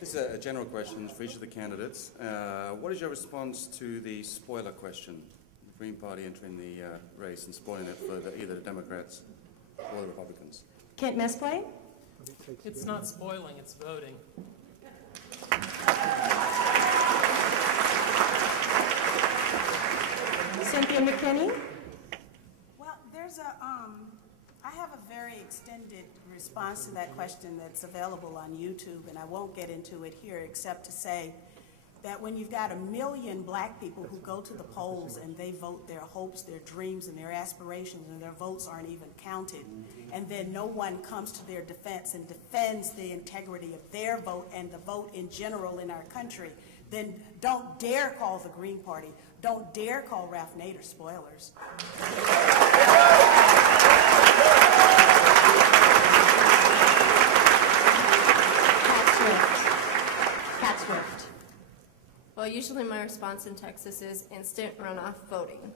This is a general question for each of the candidates. What is your response to the spoiler question? The Green Party entering the race and spoiling it for either the Democrats or the Republicans. Kent Mesplay? It's not spoiling, it's voting. Cynthia McKinney? Well, I have a very extended response to that question that's available on YouTube, and I won't get into it here except to say that when you've got 1 million black people who go to the polls and they vote their hopes, their dreams, and their aspirations, and their votes aren't even counted, and then no one comes to their defense and defends the integrity of their vote and the vote in general in our country, then don't dare call the Green Party, don't dare call Ralph Nader spoilers. Well, usually my response in Texas is instant runoff voting.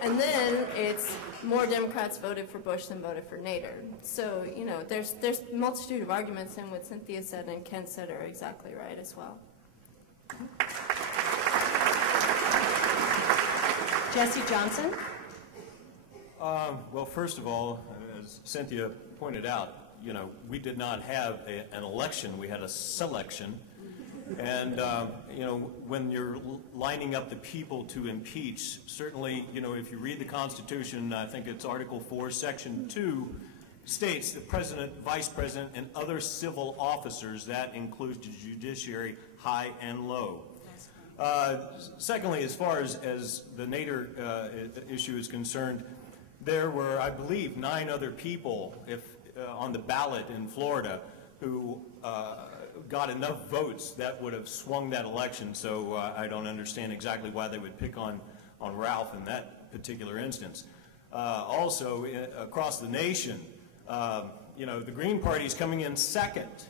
And then it's more Democrats voted for Bush than voted for Nader. So, you know, there's a multitude of arguments, and what Cynthia said and Ken said are exactly right as well. Jesse Johnson? Well, first of all, as Cynthia pointed out, you know, we did not have an election, we had a selection. And, you know, when you're lining up the people to impeach, certainly, you know, if you read the Constitution, I think it's Article 4, Section 2, states the President, Vice President, and other civil officers, that includes the judiciary, high and low. Secondly, as far as the Nader issue is concerned, there were, I believe, 9 other people on the ballot in Florida who got enough votes that would have swung that election, so I don't understand exactly why they would pick on Ralph in that particular instance. Also, across the nation, you know, the Green Party is coming in second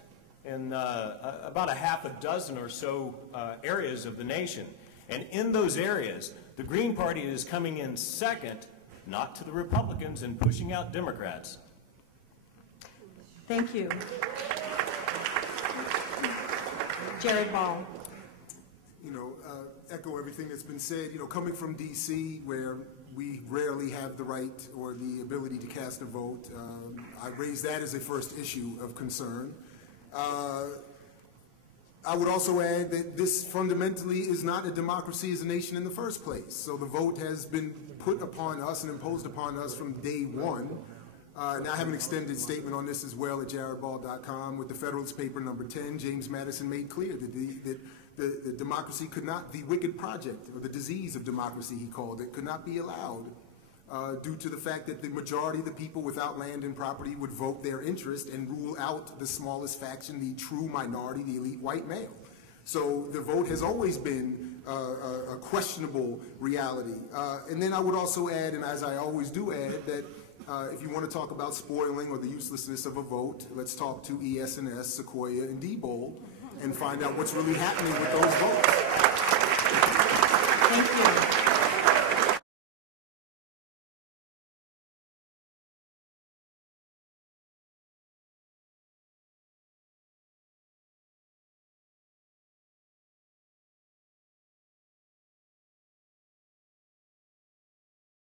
in about a half a dozen or so areas of the nation. And in those areas, the Green Party is coming in second, not to the Republicans, and pushing out Democrats. Thank you. Jared Ball. You know, echo everything that's been said. You know, coming from D.C., where we rarely have the right or the ability to cast a vote, I raise that as a first issue of concern. I would also add that this fundamentally is not a democracy as a nation in the first place. So the vote has been put upon us and imposed upon us from day one. And I have an extended statement on this as well at jaredball.com. With the Federalist Paper number 10, James Madison made clear that the democracy could not, the wicked project, or the disease of democracy he called it, could not be allowed due to the fact that the majority of the people without land and property would vote their interest and rule out the smallest faction, the true minority, the elite white male. So the vote has always been a questionable reality. And then I would also add, and as I always do add, that if you want to talk about spoiling or the uselessness of a vote, let's talk to ES&S, Sequoia, and Diebold and find out what's really happening with those votes. Thank you.